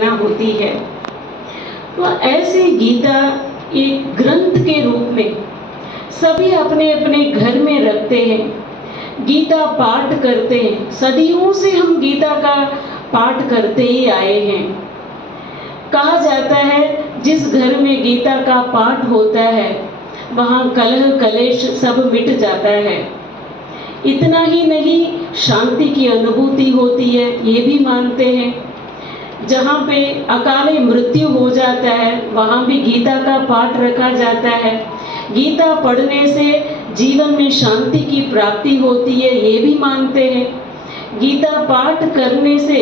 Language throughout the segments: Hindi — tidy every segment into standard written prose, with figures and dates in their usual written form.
होती है। तो ऐसे गीता एक ग्रंथ के रूप में सभी अपने अपने घर में रखते हैं, गीता पाठ करते हैं। सदियों से हम गीता का पाठ करते ही आए हैं। कहा जाता है जिस घर में गीता का पाठ होता है वहाँ कलह कलेश सब मिट जाता है। इतना ही नहीं, शांति की अनुभूति होती है, ये भी मानते हैं। जहाँ पे अकाले मृत्यु हो जाता है वहाँ भी गीता का पाठ रखा जाता है। गीता पढ़ने से जीवन में शांति की प्राप्ति होती है, ये भी मानते हैं। गीता पाठ करने से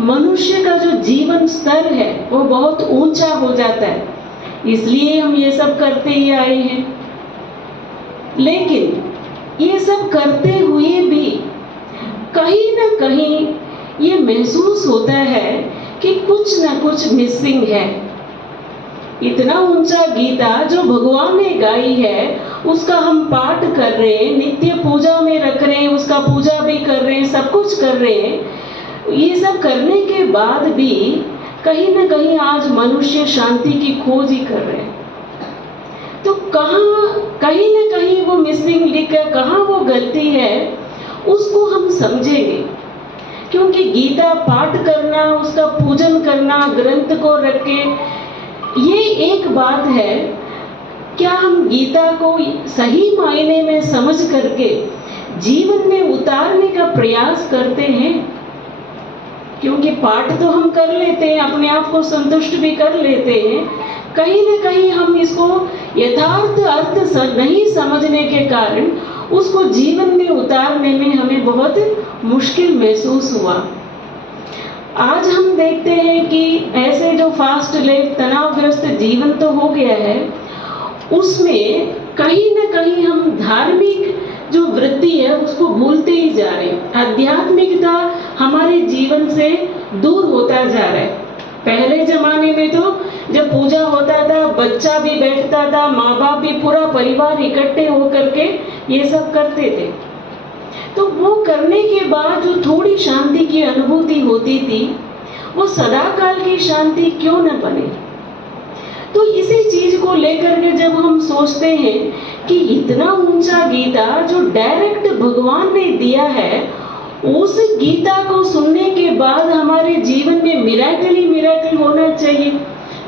मनुष्य का जो जीवन स्तर है वो बहुत ऊंचा हो जाता है, इसलिए हम ये सब करते ही आए हैं। लेकिन ये सब करते हुए भी कहीं ना कहीं ये महसूस होता है कि कुछ ना कुछ मिसिंग है। इतना ऊंचा गीता जो भगवान ने गाई है उसका हम पाठ कर रहे हैं, नित्य पूजा में रख रहे हैं, उसका पूजा भी कर रहे हैं, सब कुछ कर रहे हैं। ये सब करने के बाद भी कहीं ना कहीं आज मनुष्य शांति की खोज ही कर रहे हैं। तो कहीं ना कहीं वो मिसिंग लिंक है, कहाँ वो गलती है, उसको हम समझेंगे। क्योंकि गीता पाठ करना, उसका पूजन करना, ग्रंथ को रख के, ये एक बात है। क्या हम गीता को सही मायने में समझ करके जीवन में उतारने का प्रयास करते हैं? क्योंकि पाठ तो हम कर लेते हैं, अपने आप को संतुष्ट भी कर लेते हैं, कहीं ना कहीं हम इसको यथार्थ अर्थ नहीं समझने के कारण उसको जीवन में उतारने में हमें बहुत मुश्किल महसूस हुआ। आज हम देखते हैं कि ऐसे जो फास्ट लाइफ, तनावग्रस्त जीवन तो हो गया है, उसमें कहीं ना कहीं हम धार्मिक जो वृत्ति है उसको भूलते ही जा रहे हैं। आध्यात्मिकता हमारे जीवन से दूर होता जा रहा है। पहले जमाने में तो जब पूजा होता था बच्चा भी बैठता था, माँ बाप भी, पूरा परिवार इकट्ठे होकर के ये सब करते थे। तो वो करने के बाद जो थोड़ी शांति की अनुभूति होती थी वो सदाकाल की शांति क्यों न बने। तो इसी चीज को लेकर के जब हम सोचते हैं कि इतना ऊंचा गीता जो डायरेक्ट भगवान ने दिया है, उस गीता को सुनने के बाद हमारे जीवन में मिरेकल ही मिरेकल होना चाहिए।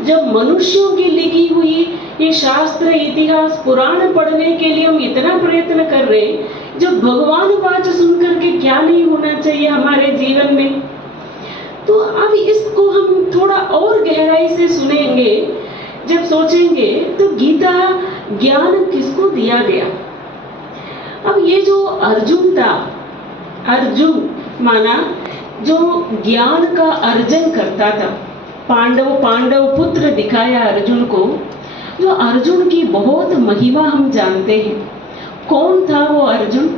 जब मनुष्यों की लिखी हुई ये शास्त्र, इतिहास, पुराण पढ़ने के लिए हम इतना प्रयत्न कर रहे हैं, जब भगवान बात सुनकर के क्या नहीं होना चाहिए हमारे जीवन में। तो अब इसको हम थोड़ा और गहराई से सुनेंगे, जब सोचेंगे तो गीता ज्ञान किसको दिया गया। अब ये जो अर्जुन था, अर्जुन माना जो ज्ञान का अर्जन करता था, पांडव पुत्र दिखाया अर्जुन को। जो अर्जुन की बहुत महिमा हम जानते हैं। कौन था वो अर्जुन?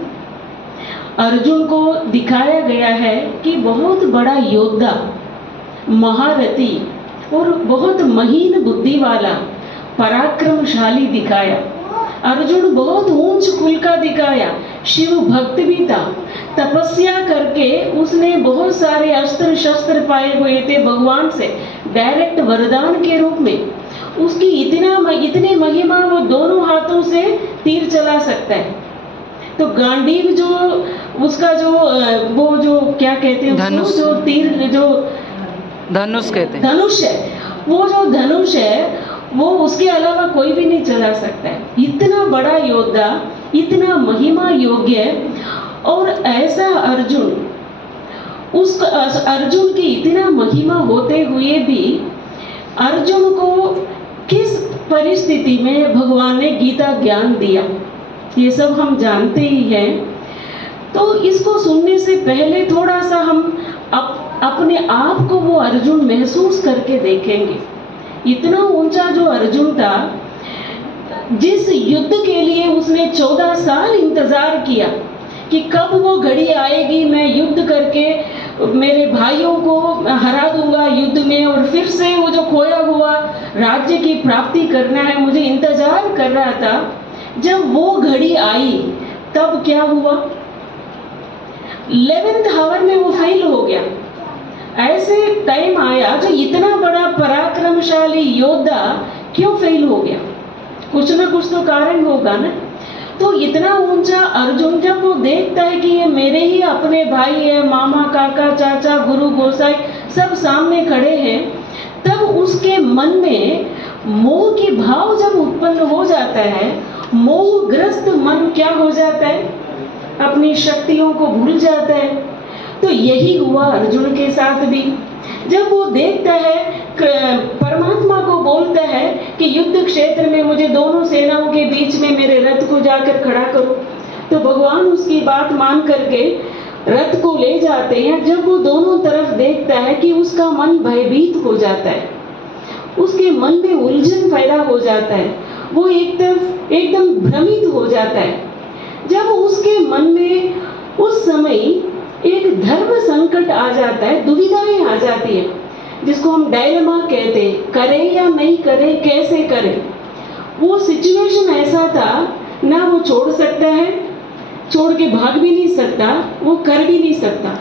अर्जुन को दिखाया गया है कि बहुत बड़ा योद्धा, महारथी और बहुत महीन बुद्धि वाला, पराक्रमशाली दिखाया। अर्जुन बहुत ऊंच कुल का दिखाया, शिव भक्त भी था। तपस्या करके उसने बहुत सारे अस्त्र शस्त्र पाए हुए थे भगवान से, डायरेक्ट वरदान के रूप में। उसकी इतने महिमा, वो दोनों हाथों से तीर चला सकता है। तो गांडीव जो उसका जो वो जो क्या कहते हैं, धनुष, जो तीर, जो धनुष कहते हैं, धनुष है, वो जो धनुष है वो उसके अलावा कोई भी नहीं चला सकता है। इतना बड़ा योद्धा, इतना महिमा योग्य, और ऐसा अर्जुन, उस अर्जुन की इतना महिमा होते हुए भी अर्जुन को किस परिस्थिति में भगवान ने गीता ज्ञान दिया, ये सब हम जानते ही हैं। तो इसको सुनने से पहले थोड़ा सा हम अपने आप को वो अर्जुन महसूस करके देखेंगे। इतना ऊंचा जो अर्जुन था, जिस युद्ध के लिए उसने 14 साल इंतजार किया कि कब वो घड़ी आएगी, मैं युद्ध करके मेरे भाइयों को हरा दूंगा युद्ध में, और फिर से वो जो खोया हुआ राज्य की प्राप्ति करना है, मुझे इंतजार कर रहा था। जब वो घड़ी आई तब क्या हुआ? 11th आवर में वो फेल हो गया। ऐसे टाइम आया जो इतना बड़ा पराक्रमशाली योद्धा क्यों फेल हो गया? कुछ ना कुछ तो कारण होगा ना। तो इतना ऊंचा अर्जुन जब वो देखता है कि ये मेरे ही अपने भाई है, मामा, काका, चाचा, गुरु, गोसाई सब सामने खड़े हैं, तब उसके मन में मोह की भाव जब उत्पन्न हो जाता है, मोहग्रस्त मन क्या हो जाता है? अपनी शक्तियों को भूल जाता है। तो यही हुआ अर्जुन के साथ भी। जब वो देखता है, परमात्मा को बोलता है कि युद्ध क्षेत्र में मुझे दोनों सेनाओं के बीच में मेरे रथ को जाकर खड़ा करो, तो भगवान उसकी बात मान करके रथ को ले जाते हैं। जब वो दोनों तरफ देखता है कि उसका मन भयभीत हो जाता है, उसके मन में उलझन पैदा हो जाता है, वो एक तरफ एकदम भ्रमित हो जाता है। जब उसके मन में उस समय एक धर्म संकट आ जाता है, दुविधाएं आ जाती है, जिसको हम डायलेमा कहते हैं, करे या नहीं करे, कैसे करे। वो सिचुएशन ऐसा था, ना वो छोड़ सकता है, छोड़ के भाग भी नहीं सकता, वो कर भी नहीं सकता।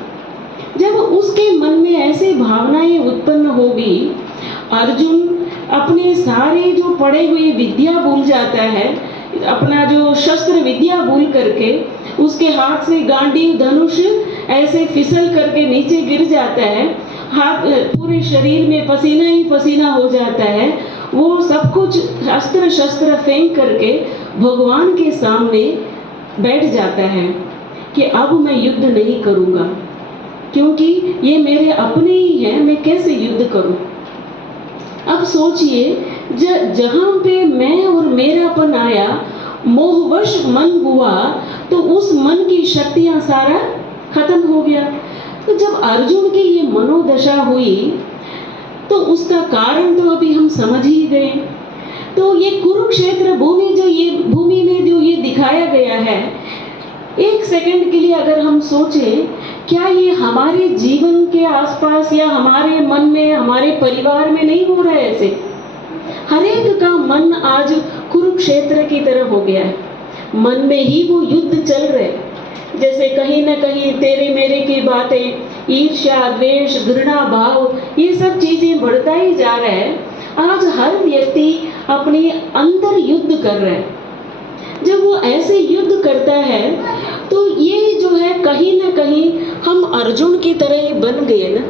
जब उसके मन में ऐसी भावनाएं उत्पन्न होगी, अर्जुन अपने सारे जो पढ़े हुए विद्या भूल जाता है, अपना जो शस्त्र विद्या भूल करके उसके हाथ से गांडीव धनुष ऐसे फिसल करके नीचे गिर जाता है, हाथ पूरे शरीर में पसीना ही पसीना हो जाता है। वो सब कुछ अस्त्र शस्त्र फेंक करके भगवान के सामने बैठ जाता है कि अब मैं युद्ध नहीं करूँगा, क्योंकि ये मेरे अपने ही हैं, मैं कैसे युद्ध करूँ। अब सोचिए, जहाँ पे मैं और मेरापन आया, मोहवश मन हुआ, तो उस मन की शक्तियां सारा खत्म हो गया। तो जब अर्जुन की ये मनोदशा हुई, तो उसका कारण तो अभी हम समझ ही गए। तो ये कुरुक्षेत्र भूमि में जो ये दिखाया गया है, एक सेकंड के लिए अगर हम सोचें, क्या ये हमारे जीवन के आसपास या हमारे मन में, हमारे परिवार में नहीं हो रहा है ऐसे? हर एक का मन आज कुरुक्षेत्र की तरह हो गया है, मन में ही वो युद्ध चल रहे। जैसे कहीं ना कहीं तेरे मेरे की बातें, ईर्ष्या, द्वेष, घृणा भाव, ये सब चीजें बढ़ता ही जा रहा है। आज हर व्यक्ति अपने अंदर युद्ध कर रहा है। जब वो ऐसे युद्ध करता है, तो ये जो है कहीं ना कहीं हम अर्जुन की तरह ही बन गए ना।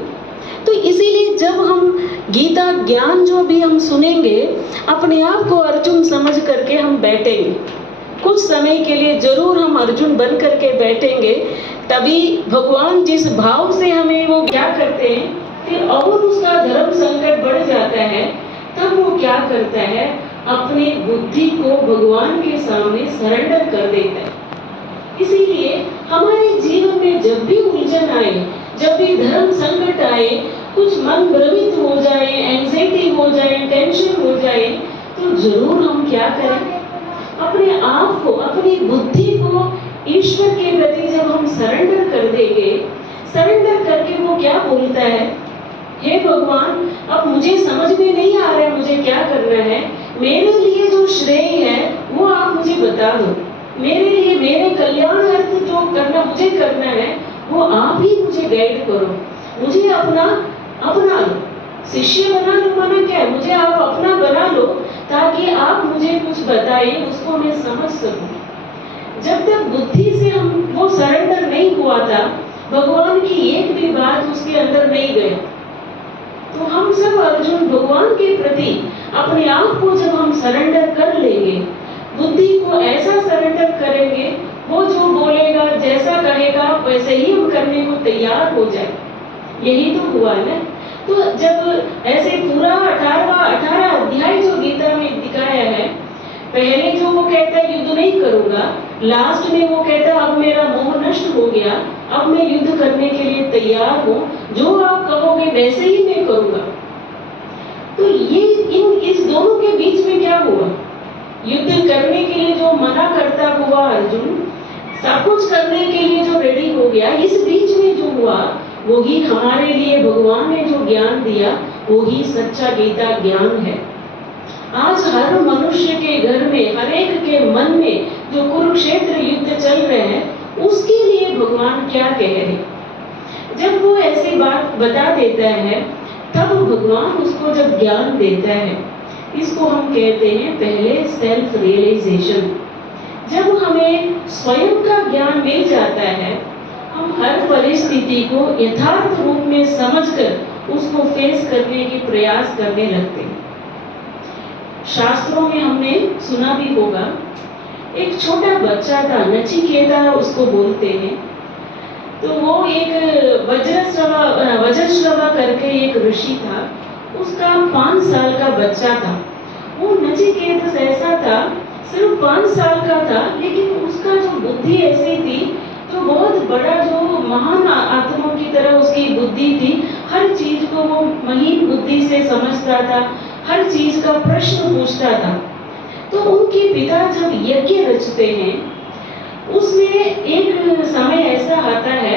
तो इसीलिए जब हम गीता ज्ञान जो भी हम सुनेंगे, अपने आप को अर्जुन समझ करके हम बैठेंगे। कुछ समय के लिए जरूर हम अर्जुन बन करके बैठेंगे, तभी भगवान जिस भाव से हमें वो क्या करते हैं, फिर और उसका धर्म संकट बढ़ जाता है, तब वो क्या करता है, अपने बुद्धि को भगवान के सामने सरेंडर कर देता है। इसीलिए हमारे जीवन में जब भी उलझन आए, जब भी धर्म संकट आए, कुछ मन भ्रमित हो जाए, एंजाइटी हो जाए, टेंशन हो जाए, तो जरूर हम क्या करें, अपने आप को, अपनी बुद्धि को ईश्वर के प्रति जब हम सरेंडर कर देंगे, सरेंडर करके वो क्या बोलता है, हे भगवान, अब मुझे समझ में नहीं आ रहा है मुझे क्या करना है, मेरे लिए जो श्रेय है वो आप मुझे बता दो, मेरे लिए मेरे कल्याण अर्थ जो करना मुझे करना है वो आप ही मुझे गाइड करो, मुझे अपना लो, शिष्य बना लो, माना क्या है, मुझे आप अपना बना लो, ताकि आप मुझे कुछ बताएं, उसको मैं समझ सकूं। जब तक बुद्धि से हम वो सरेंडर नहीं हुआ था, भगवान की एक भी बात उसके अंदर नहीं गया। तो हम सब अर्जुन भगवान के प्रति अपने आप को जब हम सरेंडर कर लेंगे, बुद्धि को ऐसा सरेंडर करेंगे, वो जो बोलेगा, जैसा कहेगा, वैसे ही हम करने को तैयार हो जाए। यही तो हुआ ना। तो जब ऐसे पूरा 18 अध्याय जो गीता में दिखाया है, पहले जो वो कहता है युद्ध नहीं करूंगा, लास्ट में वो कहता है अब मेरा मोह नष्ट हो गया, अब मैं युद्ध करने के लिए तैयार हूँ, जो आप कहोगे वैसे ही मैं करूंगा। तो ये इस दोनों के बीच में क्या हुआ, युद्ध करने के लिए जो मना करता हुआ अर्जुन, सब कुछ करने के लिए जो रेडी हो गया, इस बीच में जो हुआ वही हमारे लिए भगवान ने जो ज्ञान दिया, वही सच्चा गीता ज्ञान है। आज हर मनुष्य के घर में, हर एक के मन में जो कुरुक्षेत्र युद्ध चल रहे हैं, उसके लिए भगवान क्या कह रहे हैं। जब वो ऐसी बात बता देता है तब भगवान उसको जब ज्ञान देता है, इसको हम कहते हैं पहले सेल्फ रियलाइजेशन। जब हमें स्वयं का ज्ञान मिल जाता है, हम हर परिस्थिति को यथार्थ रूप में समझकर उसको फेस करने की प्रयास करने लगते हैं। शास्त्रों में हमने सुना भी होगा, एक छोटा बच्चा था, नचिकेता उसको बोलते हैं। तो वो एक वज्रश्रवा करके एक ऋषि था, उसका 5 साल का बच्चा था। वो नचिकेता ऐसा था, सिर्फ 5 साल का था, लेकिन उसका जो बुद्धि ऐसी थी, जो बहुत बड़ा, जो महान आत्माओं की तरह उसकी बुद्धि थी। हर चीज को वो महीन बुद्धि से समझता था, हर चीज का प्रश्न पूछता था। तो उनके पिता जब यज्ञ रचते हैं, उसमें एक समय ऐसा आता है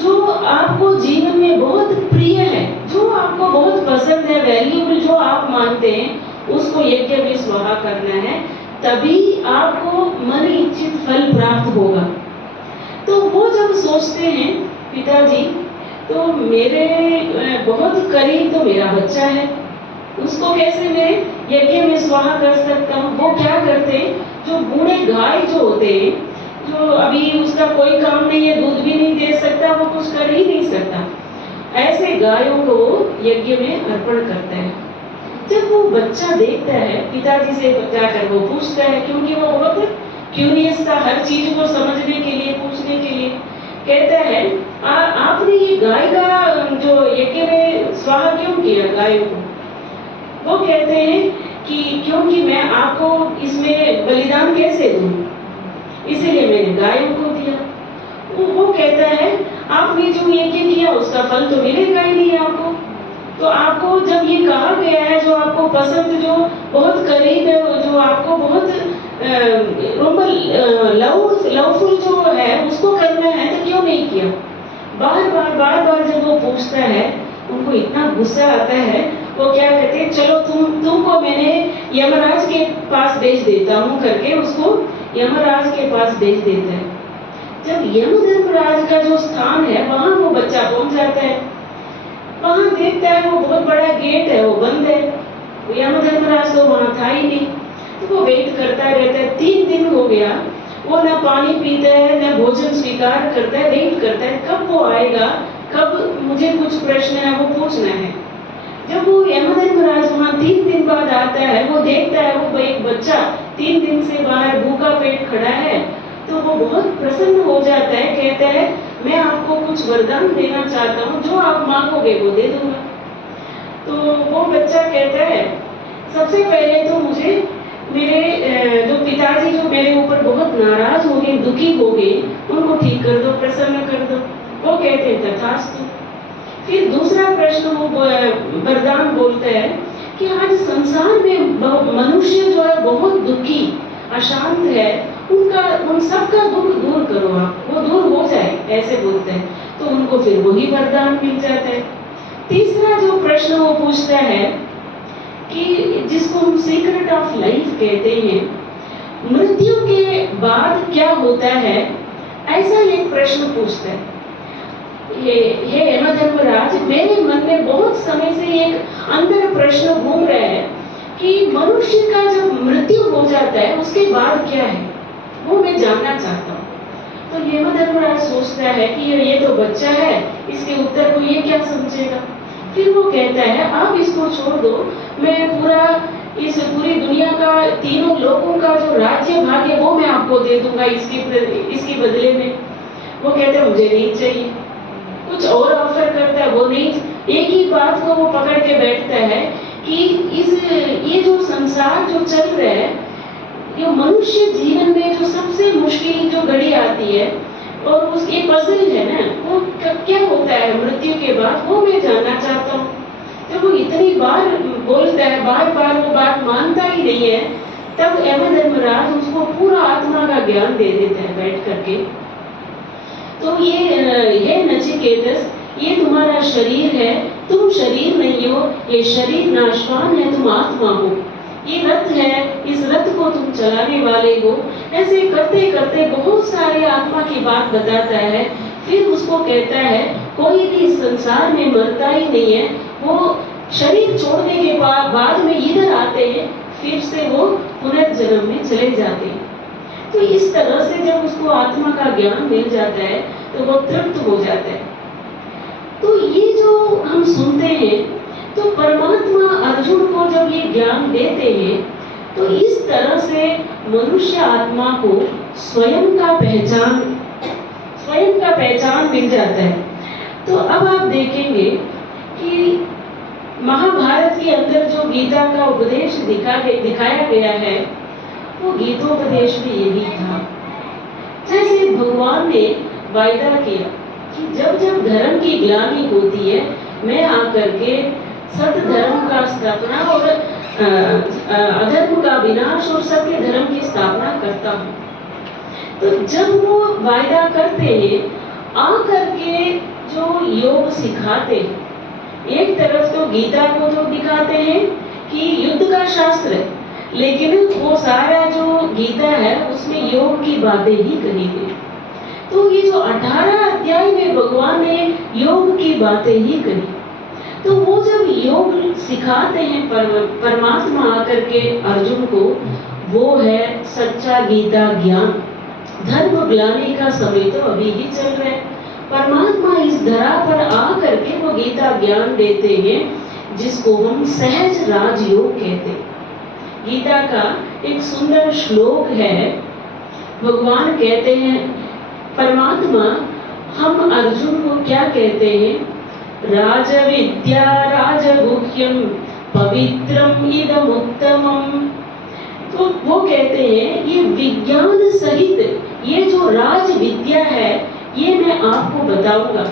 जो आपको जीवन में बहुत प्रिय है, जो आपको बहुत पसंद है, वैल्यूबल जो आप मानते हैं, उसको यज्ञ में स्वाहा करना है, तभी आपको मन इच्छित फल प्राप्त होगा। तो वो जब सोचते हैं पिताजी, तो मेरे बहुत करीब तो मेरा बच्चा है, उसको कैसे मैं यज्ञ में स्वाहा कर सकता हूँ। वो क्या करते हैं, जो बूढ़े गाय जो होते हैं, जो अभी उसका कोई काम नहीं है, दूध भी नहीं दे सकता, वो कुछ कर ही नहीं सकता, ऐसे गायों को यज्ञ में अर्पण करते हैं। जब वो बच्चा देखता है, पिताजी से जाकर वो पूछता है, क्योंकि वो बहुत क्यूरियस था, हर चीज को समझने के लिए, पूछने के लिए। कहता है, आपने ये गाय का जो यज्ञ में स्वाहा क्यों किया गायों को? वो कहते हैं कि क्योंकि मैं आपको इसमें बलिदान कैसे दूं, इसीलिए मैंने गायों को दिया। वो कहता है, आपने जो यज्ञ किया उसका फल तो मिलेगा ही नहीं आपको। तो आपको जब ये कहा गया है, जो आपको पसंद, जो बहुत करीब है, जो आपको बहुत लवफुल जो है, उसको करना है, तो क्यों नहीं किया? बार बार जब वो पूछता है, उनको इतना गुस्सा आता है, वो क्या कहते हैं, चलो तुमको मैंने यमराज के पास भेज देता हूँ करके उसको यमराज के पास भेज देता है। जब यमधर्मराज का जो स्थान है, वहां वो बच्चा पहुंच जाता है। वहां देखता है वो बहुत बड़ा गेट है, वो बंद है, यमधर्मराज तो वहां था ही नहीं। तो वो वेट करता रहता है, 3 दिन हो गया, वो ना पानी पीता है, ना भोजन स्वीकार करता है, वेट करता है कब वो आएगा, कब मुझे कुछ प्रश्न है वो पूछना है। जब वो यमधर्मराज वहां 3 दिन बाद आता है, वो देखता है वो एक बच्चा 3 दिन से बाहर भूखा पेट खड़ा है, तो वो बहुत प्रसन्न हो जाता है। कहता है, मैं आपको कुछ वरदान देना चाहता हूँ, जो आप मांगोगे वो दे दूंगा। तो वो बच्चा कहता है, सबसे पहले तो मुझे मेरे जो पिताजी जो मेरे ऊपर बहुत नाराज हो गए, दुखी हो गए, उनको ठीक कर दो, प्रसन्न कर दो। वो कहते हैं तथास्तु। फिर दूसरा प्रश्न वो वरदान बोलते हैं कि आज संसार में मनुष्य जो है बहुत दुखी, अशांत है, उन सबका दुख दूर करो आप, वो दूर हो जाए, ऐसे बोलते हैं। तो उनको फिर वही वरदान मिल जाता है। तीसरा जो प्रश्न वो पूछता है कि जिसको हम सीक्रेट ऑफ लाइफ कहते हैं, मृत्यु के बाद क्या होता है, ऐसा एक प्रश्न पूछता है। ये यमधर्मराज, मेरे मन में बहुत समय से एक अंदर प्रश्न घूम रहा है कि मनुष्य का जब मृत्यु हो जाता है उसके बाद क्या है, वो मैं जानना चाहता हूँ। तो यमधर्मराज सोचता है कि ये तो बच्चा है, इसके उत्तर को ये क्या समझेगा। फिर वो कहता है, आप इसको छोड़ दो, मैं पूरी दुनिया का, तीनों लोगों का जो राज्य भाग है वो मैं आपको दे दूंगा इसके बदले में। वो कहता है, मुझे नहीं चाहिए। कुछ और ऑफर करता है, वो नहीं। एक ही बात को वो पकड़ के बैठता है कि ये जो संसार जो चल रहा है, ये मनुष्य जीवन में जो सबसे मुश्किल जो घड़ी आती है, और उसके पजल है ना, वो क्या होता है मृत्यु के बाद, वो मैं जानना चाहता हूँ। जब वो इतनी बार बोलता है, बार बार वो बात मानता ही नहीं है, तब यमधर्मराज उसको पूरा आत्मा का ज्ञान दे देता है बैठ करके। तो ये नचिकेतस, ये तुम्हारा शरीर है, तुम शरीर नहीं हो, ये शरीर नाशवान है, तुम आत्मा हो। ये रथ है, इस रथ को तुम चलाने वाले हो। ऐसे करते करते बहुत सारे आत्मा की बात बताता है। फिर उसको कहता है, कोई भी इस संसार में मरता ही नहीं है, वो शरीर छोड़ने के बाद में इधर आते हैं, फिर से वो पुनर्जन्म में चले जाते हैं। तो इस तरह से जब उसको आत्मा का ज्ञान मिल जाता है तो वो तृप्त हो जाता है। तो ये जो हम सुनते हैं, तो परमात्मा अर्जुन को जब ये ज्ञान देते हैं तो इस तरह से मनुष्य आत्मा को स्वयं का पहचान मिल जाता है। तो अब आप देखेंगे कि महाभारत के अंदर जो गीता का उपदेश दिखाया गया है, वो गीतोपदेश भी यही था। जैसे भगवान ने वायदा किया कि जब जब धर्म की ग्लानि होती है, मैं आकर के सत्य धर्म का स्थापना और अधर्म का विनाश और सत्य धर्म की स्थापना करता हूँ। तो जब वो वायदा करते हैं, आकर के जो योग सिखाते हैं, एक तरफ तो गीता को तो दिखाते हैं कि युद्ध का शास्त्र है, लेकिन वो सारा जो गीता है उसमें योग की बातें ही कही गई। तो ये जो 18 अध्याय में भगवान ने योग की बातें ही कही। तो वो जब योग सिखाते हैं परमात्मा आकर के अर्जुन को, वो है सच्चा गीता ज्ञान। धर्म ग्लानि का समय तो अभी ही चल रहा है। परमात्मा इस धरा पर आकर के वो गीता ज्ञान देते हैं, जिसको हम सहज राजयोग कहते हैं। गीता का एक सुंदर श्लोक है। भगवान कहते हैं, परमात्मा हम अर्जुन को क्या कहते हैं? राजविद्या राजगुह्यम पवित्रम इदमुत्तमम। तो वो कहते हैं ये विज्ञान सहित ये जो राज विद्या है, ये मैं आपको बताऊंगा।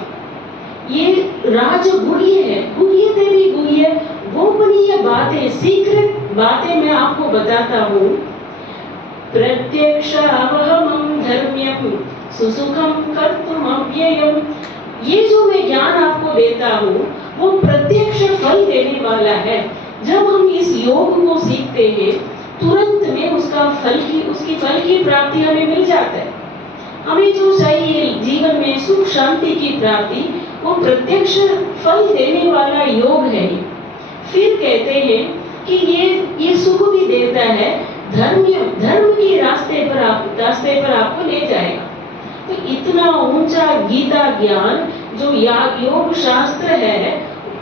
ये राजगुह्य है, गुह्यते भी गुह्य, गोपनीय बातें, सीक्रेट बातें मैं आपको बताता हूँ। प्रत्यक्षावहमं धर्म्यं सुसुखं कर्तुम् अव्ययम्। ये जो मैं ज्ञान आपको देता हूँ वो प्रत्यक्ष फल देने वाला है। जब हम इस योग को सीखते हैं, तुरंत में उसकी फल की प्राप्ति हमें मिल जाता है। हमें जो चाहिए जीवन में सुख शांति की प्राप्ति, वो प्रत्यक्ष फल देने वाला योग है। फिर कहते हैं कि ये सुख भी देता है, धर्म के रास्ते पर आपको ले जाएगा। तो इतना ऊंचा गीता ज्ञान जो योग शास्त्र है,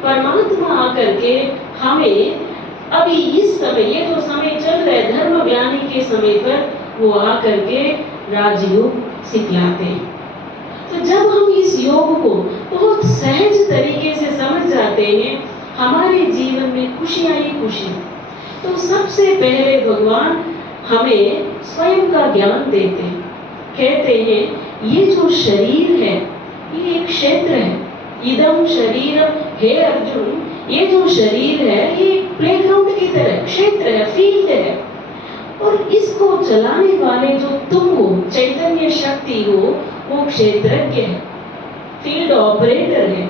परमात्मा आकर के हमें अभी इस समय, ये जो समय चल रहा है धर्म ग्लानि के समय पर, वो आकर के राजयोग सिखलाते हैं। तो जब हम इस योग को बहुत सहज तरीके से समझ जाते हैं, हमारे जीवन में खुशियां ही खुशियां। तो सबसे पहले भगवान हमें स्वयं का ज्ञान देते हैं। कहते हैं ये जो शरीर है ये एक क्षेत्र है। इदम शरीर, हे अर्जुन, ये जो शरीर है ये प्लेग्राउंड की तरह क्षेत्र है, फील्ड है। और इसको चलाने वाले जो तुम हो, चैतन्य शक्ति हो, वो क्षेत्रज्ञ है, फील्ड ऑपरेटर है।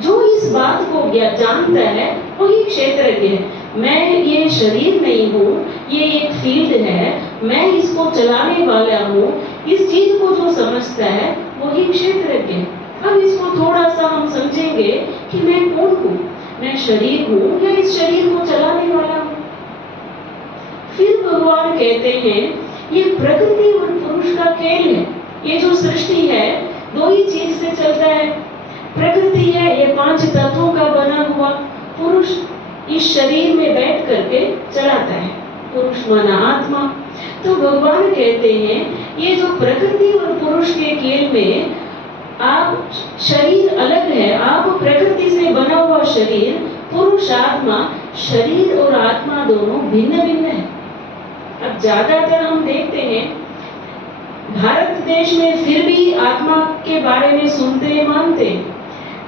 जो इस बात को जानता है वही क्षेत्रज्ञ है। मैं ये शरीर नहीं हूँ, ये एक फील्ड है, मैं इसको चलाने वाला हूँ। इस चीज को जो समझता है वही क्षेत्रज्ञ है। अब इसको थोड़ा सा हम समझेंगे कि मैं कौन हूँ, मैं शरीर हूँ या इस शरीर को चलाने वाला हूँ। फिर भगवान कहते हैं ये प्रकृति और पुरुष का खेल है। ये जो सृष्टि है दो ही चीज से चलता है। प्रकृति है ये 5 तत्वों का बना हुआ, पुरुष इस शरीर में बैठ करके चलाता है, पुरुष माना आत्मा। तो भगवान कहते हैं ये जो प्रकृति और पुरुष के खेल में आप शरीर अलग है, आप प्रकृति से बना हुआ शरीर, पुरुष आत्मा, शरीर और आत्मा दोनों भिन्न भिन्न है। अब ज्यादातर हम देखते हैं भारत देश में फिर भी आत्मा के बारे में सुनते हैं, मानते हैं।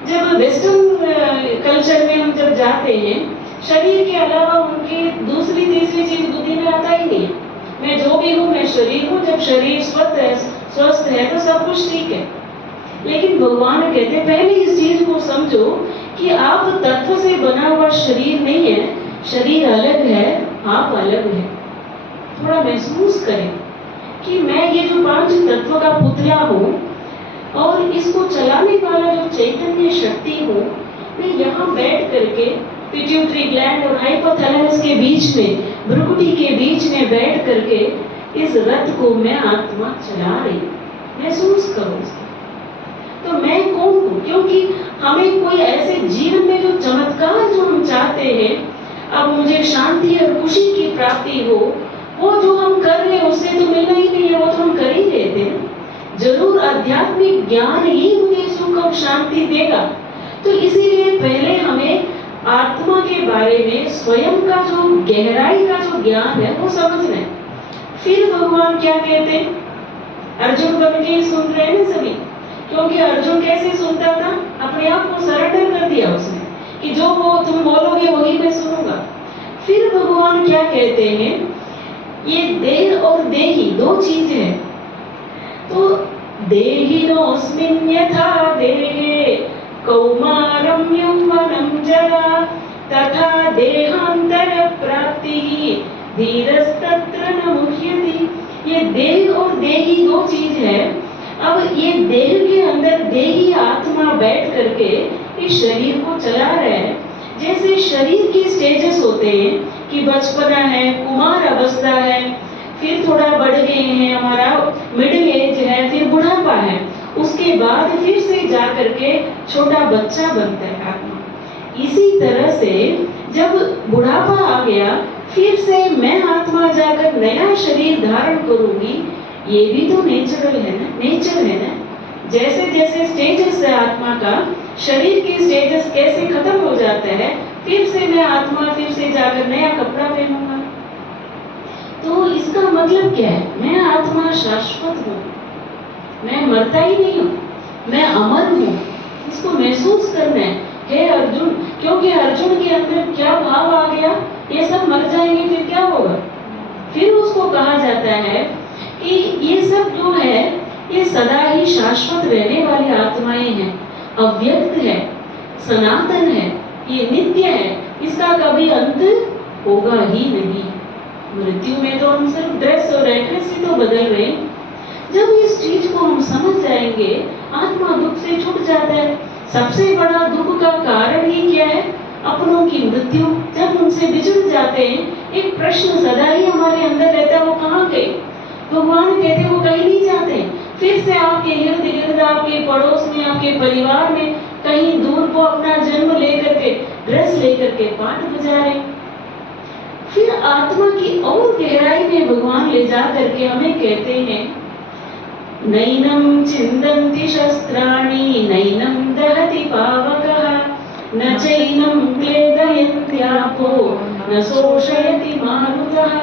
जब वेस्टर्न कल्चर में हम जब जाते हैं, शरीर के अलावा उनकी दूसरी तीसरी चीज बुद्धि में आता ही नहीं। मैं जो भी हूँ मैं शरीर हूँ, जब शरीर स्वस्थ है तो सब कुछ ठीक है। लेकिन भगवान कहते हैं पहले इस चीज को समझो कि आप तत्व से बना हुआ शरीर नहीं है, शरीर अलग है, आप अलग है। थोड़ा महसूस करें कि मैं ये जो 5 तत्व का पुतला हूँ, और इसको चलाने वाला जो चैतन्य शक्ति हूँ, मैं यहाँ बैठ करके पिट्यूटरी ग्लैंड और हाइपोथैलेमस के बीच में, भ्रुकुटी के बीच में बैठ करके इस रथ को मैं आत्मा चला रही, महसूस करो इसको। तो मैं कौन हूँ? क्योंकि हमें कोई ऐसे जीवन में जो चमत्कार जो हम चाहते हैं, अब मुझे शांति और खुशी की प्राप्ति हो, वो जो हम कर रहे हैं उससे तो मिलना ही नहीं है, वो तो हम कर ही रहे थे। जरूर आध्यात्मिक ज्ञान ही मुझे सुख और शांति देगा। तो इसीलिए पहले हमें आत्मा के बारे में स्वयं का जो गहराई का जो ज्ञान है वो समझना है। फिर भगवान क्या कहते हैं? अर्जुन बन के सुन रहे हैं ना सभी, क्योंकि अर्जुन कैसे सुनता था? अपने आप को सरेंडर कर दिया उसने कि जो वो तुम बोलोगे वही मैं सुनूंगा। फिर भगवान क्या कहते हैं? ये देह और देही दो चीजें हैं। तो देहिनोऽस्मिन् यथा देहे कौमारं यौवनं जरा तथा देहांतर प्राप्तिः धीरस्तत्र न मुह्यति। ये देह और देही दो चीज है। अब ये देह के अंदर देही आत्मा बैठ करके इस शरीर को चला रहा है। जैसे शरीर की स्टेजेस होते हैं कि बचपना है, कुमार अवस्था है, फिर थोड़ा बढ़ गए हैं, हमारा मिडिल एज है, फिर बुढ़ापा है, उसके बाद फिर से जा करके छोटा बच्चा बनता है आत्मा। इसी तरह से जब बुढ़ापा आ गया, फिर से मैं आत्मा जाकर नया शरीर धारण करूंगी। ये भी तो नेचुरल है ना, नेचर है ना। जैसे जैसे स्टेजेस है आत्मा का, शरीर के स्टेजेस कैसे खत्म हो जाते हैं, फिर से मैं आत्मा फिर से जाकर नया कपड़ा पहनूंगा। तो इसका मतलब क्या है? मैं आत्मा शाश्वत हूँ, मैं मरता ही नहीं हूँ, मैं अमर हूँ। इसको महसूस करना है हे अर्जुन। क्योंकि अर्जुन के अंदर क्या भाव आ गया? ये सब मर जाएंगे फिर क्या होगा? फिर उसको कहा जाता है कि ये सब जो है ये सदा ही शाश्वत रहने वाली आत्माएं हैं, अव्यक्त है, सनातन है, ये नित्य है, इसका कभी अंत होगा ही नहीं। मृत्यु में तो हम सिर्फ ड्रेस और एड्रेस ही तो बदल रहे हैं। जब इस चीज को हम समझ जाएंगे, आत्मा दुख से छूट जाता है। सबसे बड़ा दुख का कारण ही क्या है? अपनों की मृत्यु। जब उनसे बिछड़ जाते हैं, एक प्रश्न सदा ही हमारे अंदर रहता है, वो कहाँ गए? भगवान कहते हैं वो कहीं नहीं जाते, फिर से आपके इर्द गिर्द, आपके पड़ोस में, आपके परिवार में, कहीं दूर को अपना जन्म लेकर के, ड्रेस लेकर के पाठ बजा रहे। फिर आत्मा की और गहराई में भगवान ले जा करके हमें कहते हैं, नैनं छिन्दन्ति शस्त्राणि नैनं दहति पावकः न चैनं क्लेदयन्त्यापो न शोषयति मारुतः।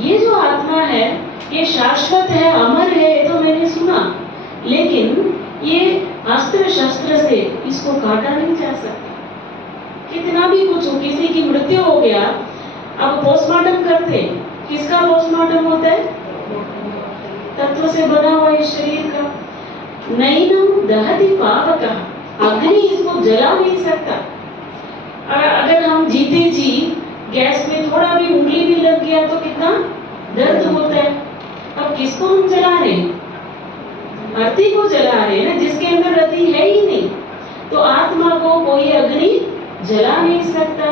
ये जो आत्मा है ये शाश्वत है, अमर है, तो मैंने सुना, लेकिन ये अस्त्र शस्त्र से इसको काटा नहीं जा सकता। कितना भी कुछ हो, किसी की मृत्यु हो गया, अब पोस्टमार्टम करते हैं, किसका पोस्टमार्टम होता है? तत्व से बना हुआ इस शरीर का। नैनं दहति पावकः, अग्नि इसको जला नहीं सकता। अगर हम जीते जी गैस में थोड़ा भी उंगली भी लग गया तो कितना दर्द होता है। अब किसको हम जला रहे हैं? रति को जला रहे हैं ना, जिसके अंदर रति है ही नहीं। तो आत्मा को कोई अग्नि जला नहीं सकता।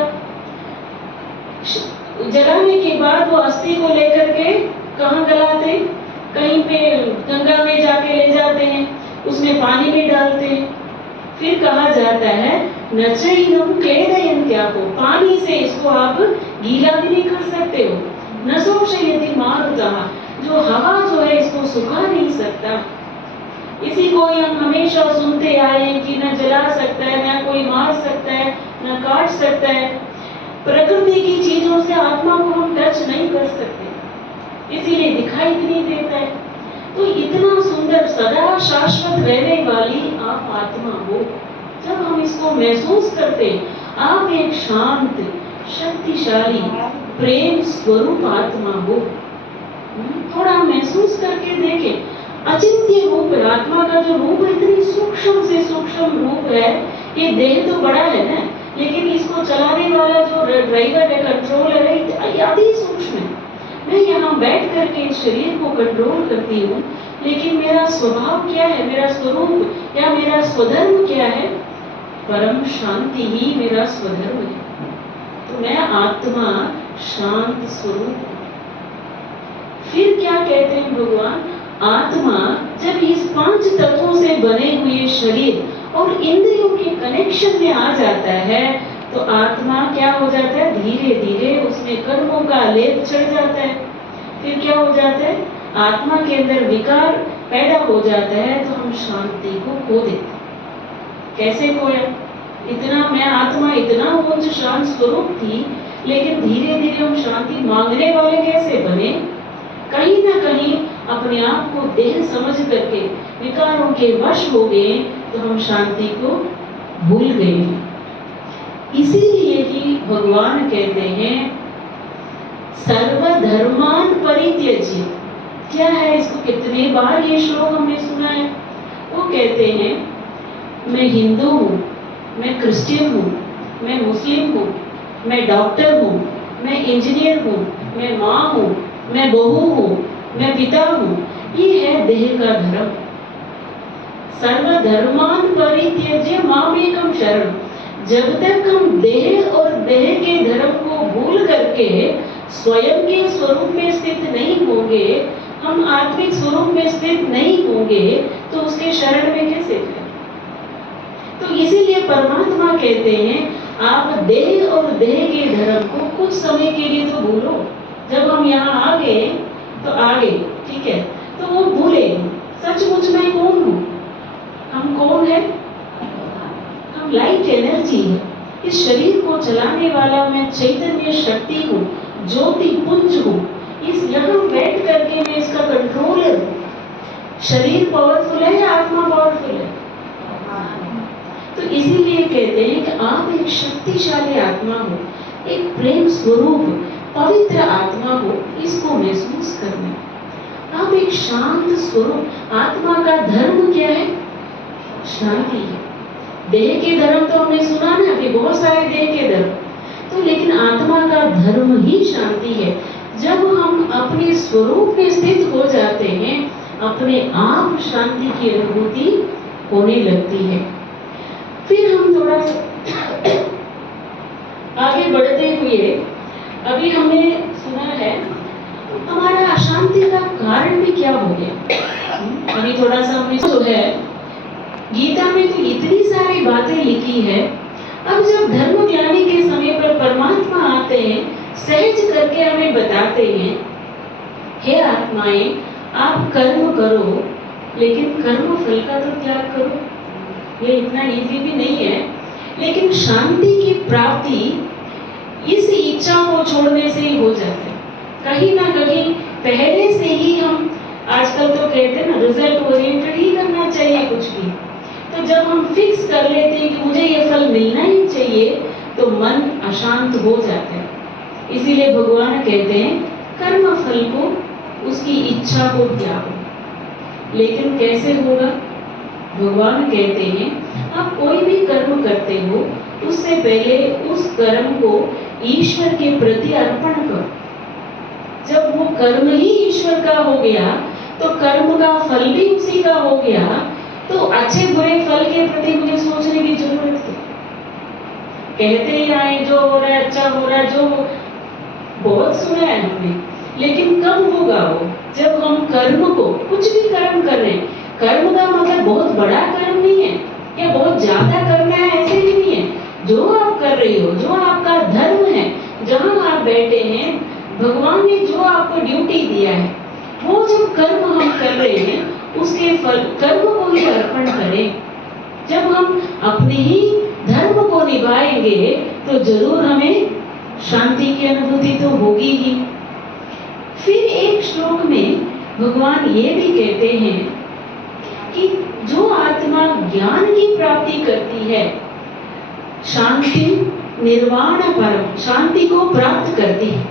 जलाने के बाद वो अस्थि को लेकर के कहाँ गलाते? कहीं पे गंगा में जाके ले जाते हैं, उसमें पानी में डालते हैं। फिर कहा जाता है न चैनं क्लेदयन्त्यापो, पानी से इसको आप गीला भी नहीं कर सकते हो। न शोषयति मारुतः, जो हवा जो है इसको सुखा नहीं सकता। इसी को हम हमेशा सुनते आए कि न जला सकता है, न कोई मार सकता है, न काट सकता है। प्रकृति की चीजों से आत्मा को हम टच नहीं कर सकते, इसीलिए दिखाई भी नहीं देता है। तो इतना सुंदर सदा शाश्वत रहने वाली आप आत्मा हो। जब हम इसको महसूस करते, आप एक शांत, शक्तिशाली, प्रेम स्वरूप आत्मा हो। थोड़ा महसूस करके देखें। अचिंत्य रूप है आत्मा का, जो रूप इतनी सूक्ष्म से सूक्ष्म रूप है। ये देह तो बड़ा है ना, लेकिन इसको चलाने वाला जो ड्राइवर है, कंट्रोलर है, अति सूक्ष्म है। मैं यहाँ बैठ करके इस शरीर को कंट्रोल करती हूँ, लेकिन मेरा स्वभाव क्या है, मेरा स्वरूप या मेरा स्वधर्म क्या है? परम शांति ही मेरा स्वधर्म है। तो मैं आत्मा शांत स्वरूप हूँ। फिर क्या कहते हैं भगवान? आत्मा जब इस 5 तत्वों से बने हुए शरीर और इंद्रियों के कनेक्शन में आ जाता है तो आत्मा क्या हो जाता है? धीरे धीरे उसमें कर्मों का लेप चढ़ जाता है। फिर क्या हो जाता है? आत्मा के अंदर विकार पैदा हो जाता है तो हम शांति को खो देते हैं। कैसे खोया? इतना मैं आत्मा इतना उच्च शांत स्वरूप थी, लेकिन धीरे धीरे हम शांति मांगने वाले कैसे बने? कहीं ना कहीं अपने आप को देह समझ करके विकारों के वश हो गए तो हम शांति को भूल गए। इसीलिए ही भगवान कहते हैं सर्वधर्मान परित्यज्य। क्या है? इसको कितने बार ये श्लोक हमने सुना है। वो कहते हैं मैं हिंदू हूँ, मैं क्रिश्चियन हूँ, मैं मुस्लिम हूँ, मैं डॉक्टर हूँ, मैं इंजीनियर हूँ, मैं माँ हूँ, मैं बहू हूँ, मैं पिता हूँ। ये है देह का धर्म। सर्वधर्मान परित्यज्य मामेकम शरण। जब तक हम देह और देह के धर्म को भूल करके स्वयं के स्वरूप में स्थित नहीं होंगे, हम आत्मिक स्वरूप में स्थित नहीं होंगे तो उसके शरण में कैसे जाएं? तो इसीलिए परमात्मा कहते हैं आप देह और देह के धर्म को कुछ समय के लिए तो भूलो। जब हम यहाँ आ गए तो आ गए, ठीक है, तो वो भूले सचमुच मैं कौन हूँ। हम कौन है? हम लाइट एनर्जी है। इस शरीर को चलाने वाला मैं चैतन्य शक्ति हूँ, ज्योति पुंज हूँ। इस यहाँ बैठ करके मैं इसका कंट्रोलर हूँ। शरीर पावरफुल है या आत्मा पावरफुल है? तो इसीलिए कहते हैं कि आप एक शक्तिशाली आत्मा हो, एक प्रेम स्वरूप पवित्र आत्मा हो। इसको महसूस करना। आप एक शांत स्वरूप। आत्मा का धर्म क्या है? शांति है। देह के धर्म तो हमने सुना ना कि बहुत सारे देह के धर्म, तो लेकिन आत्मा का धर्म ही शांति है। जब हम अपने स्वरूप में स्थित हो जाते हैं अपने आप शांति की अनुभूति होने लगती है। फिर हम थोड़ा आगे बढ़ते हुए अभी हमने सुना है हमारा अशांति का कारण भी क्या हो गया। अभी थोड़ा सा हमने जो है गीता में तो इतनी सारी बातें लिखी है। अब जब धर्म ज्ञानी के समय पर परमात्मा आते हैं, सहज करके हमें बताते हैं हे आत्माएं आप कर्म करो, लेकिन कर्म फल का तो त्याग करो। ये इतना इजी भी नहीं है, लेकिन शांति की प्राप्ति इस इच्छा को छोड़ने से ही हो जाती है। कहीं ना कहीं पहले से ही हम आजकल तो कहते हैं ना रिजल्ट ओरिएंटेड ही करना चाहिए कुछ भी। तो जब हम फिक्स कर लेते हैं कि मुझे ये फल मिलना ही चाहिए तो मन अशांत हो जाता है। इसीलिए भगवान कहते हैं कर्म फल को, उसकी इच्छा को त्यागो। लेकिन कैसे होगा? भगवान कहते हैं आप कोई भी कर्म करते हो उससे पहले उस कर्म को ईश्वर के प्रति अर्पण करो। जब वो कर्म ही ईश्वर का हो गया तो कर्म का फल भी उसी का हो गया, तो अच्छे बुरे फल के प्रति मुझे सोचने की जरूरत है। कहते ही आए जो हो रहा है अच्छा हो रहा है, जो बहुत सुना है हमने, लेकिन कब होगा वो? जब हम कर्म को, कुछ भी कर्म कर रहे हैं, कर्म का मतलब बहुत बड़ा कर्म नहीं है या बहुत ज्यादा करना है, ऐसे भी नहीं है। जो आप कर रही हो, जो आपका धर्म है, जहाँ आप बैठे हैं, भगवान ने जो आपको ड्यूटी दिया है, वो जब कर्म हम कर रहे हैं उसके फल कर्म को ही अर्पण करें। जब हम अपने ही धर्म को निभाएंगे तो जरूर हमें शांति की अनुभूति तो होगी ही। फिर एक श्लोक में भगवान ये भी कहते हैं कि जो आत्मा ज्ञान की प्राप्ति करती है, शांति निर्वाण परम, शांति को प्राप्त करती है।